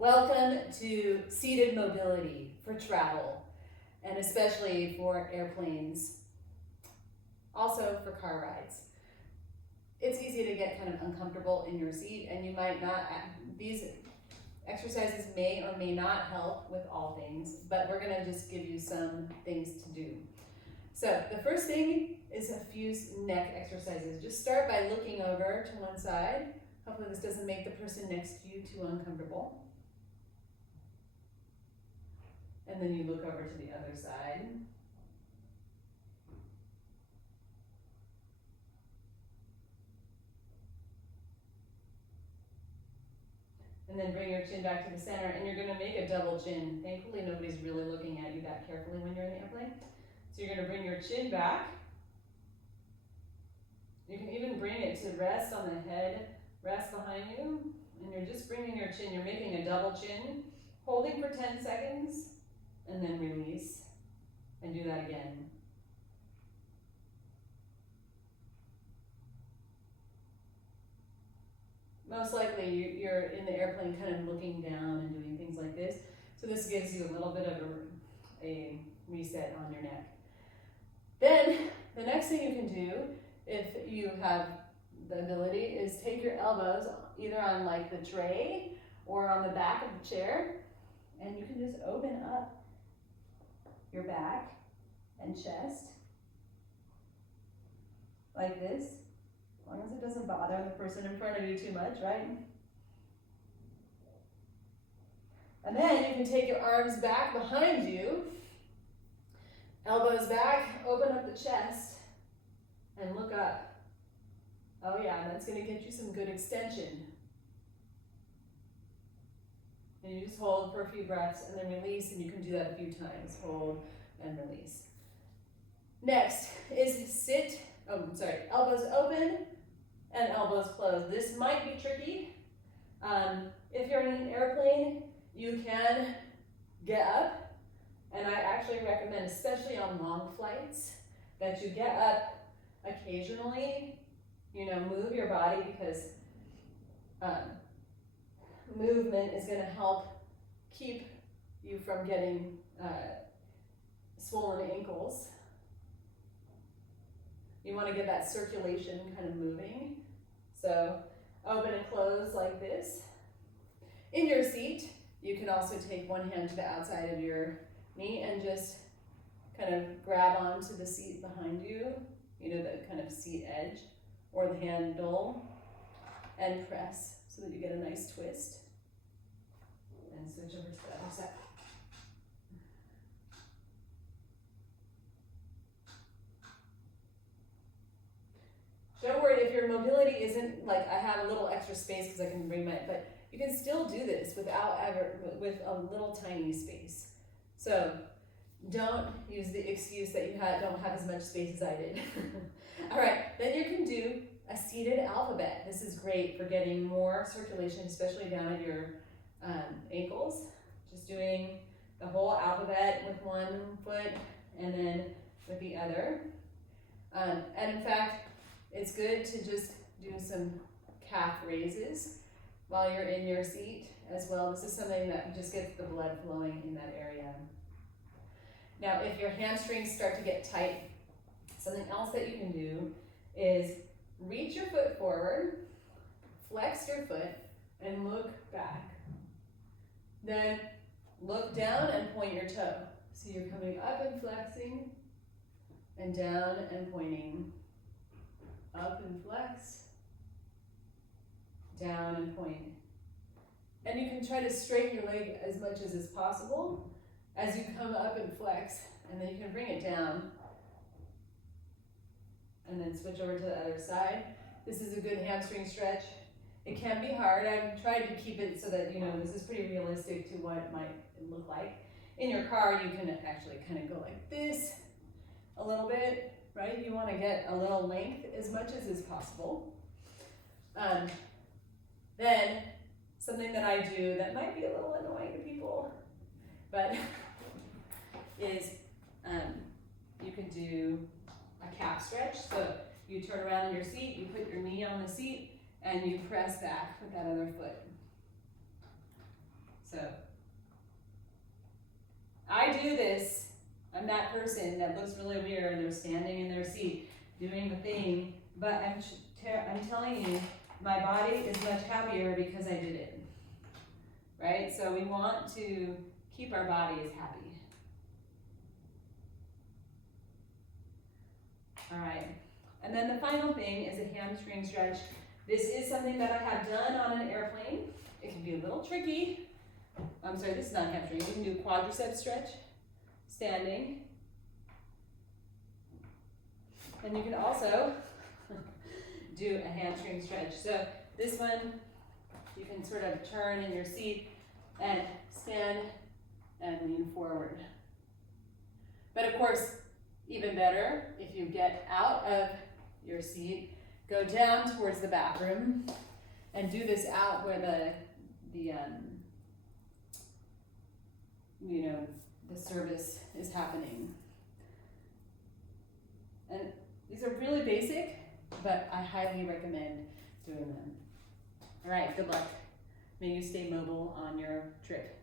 Welcome to seated mobility for travel, and especially for airplanes, also for car rides. It's easy to get kind of uncomfortable in your seat, and you might not, these exercises may or may not help with all things, but we're gonna just give you some things to do. So the first thing is a few neck exercises. Just start by looking over to one side. Hopefully this doesn't make the person next to you too uncomfortable. And then you look over to the other side. And then bring your chin back to the center, and you're gonna make a double chin. Thankfully, nobody's really looking at you that carefully when you're in the airplane. So you're gonna bring your chin back. You can even bring it to rest on the head, rest behind you, and you're just bringing your chin. You're making a double chin, holding for 10 seconds, and then release, and do that again. Most likely you're in the airplane kind of looking down and doing things like this. So this gives you a little bit of a reset on your neck. Then the next thing you can do, if you have the ability, is take your elbows either on like the tray or on the back of the chair, and you can just open up your back and chest like this. As long as it doesn't bother the person in front of you too much, right? And then you can take your arms back behind you, elbows back, open up the chest, and look up. Oh yeah, that's gonna get you some good extension. And you just hold for a few breaths and then release, and you can do that a few times. Hold and release. Next is elbows open and elbows closed. This might be tricky. If you're in an airplane, you can get up, and I actually recommend, especially on long flights, that you get up occasionally, move your body, because movement is gonna help keep you from getting swollen ankles. You want to get that circulation kind of moving. So open and close like this. In your seat, you can also take one hand to the outside of your knee and just kind of grab onto the seat behind you, the kind of seat edge or the handle, and press so that you get a nice twist. And switch over to the other side. Don't worry if your mobility isn't like, I have a little extra space because I can bring but you can still do this with a little tiny space. So don't use the excuse that you don't have as much space as I did. All right, then you can do a seated alphabet. This is great for getting more circulation, especially down at your ankles. Just doing the whole alphabet with one foot and then with the other. And in fact, it's good to just do some calf raises while you're in your seat as well. This is something that just gets the blood flowing in that area. Now, if your hamstrings start to get tight, something else that you can do is reach your foot forward, flex your foot, and look back. Then look down and point your toe. So you're coming up and flexing, and down and pointing. Up and flex, down and point. And you can try to straighten your leg as much as is possible as you come up and flex, and then you can bring it down. And then switch over to the other side. This is a good hamstring stretch. It can be hard. I've tried to keep it so that, this is pretty realistic to what it might look like. In your car, you can actually kind of go like this a little bit, right? You want to get a little length as much as is possible. Then something that I do that might be a little annoying to people, but is you can do a calf stretch. So you turn around in your seat, you put your knee on the seat, and you press back with that other foot. So I do this. I'm that person that looks really weird. They're standing in their seat doing the thing, but I'm telling you, my body is much happier because I did it. Right? So we want to keep our bodies happy. All right. And then the final thing is a hamstring stretch. This is something that I have done on an airplane. It can be a little tricky. I'm sorry, this is not hamstring. You can do a quadricep stretch, standing. And you can also do a hamstring stretch. So this one, you can sort of turn in your seat and stand and lean forward. But of course, even better, if you get out of your seat, go down towards the bathroom and do this out where the service is happening. And these are really basic, but I highly recommend doing them. All right, good luck. May you stay mobile on your trip.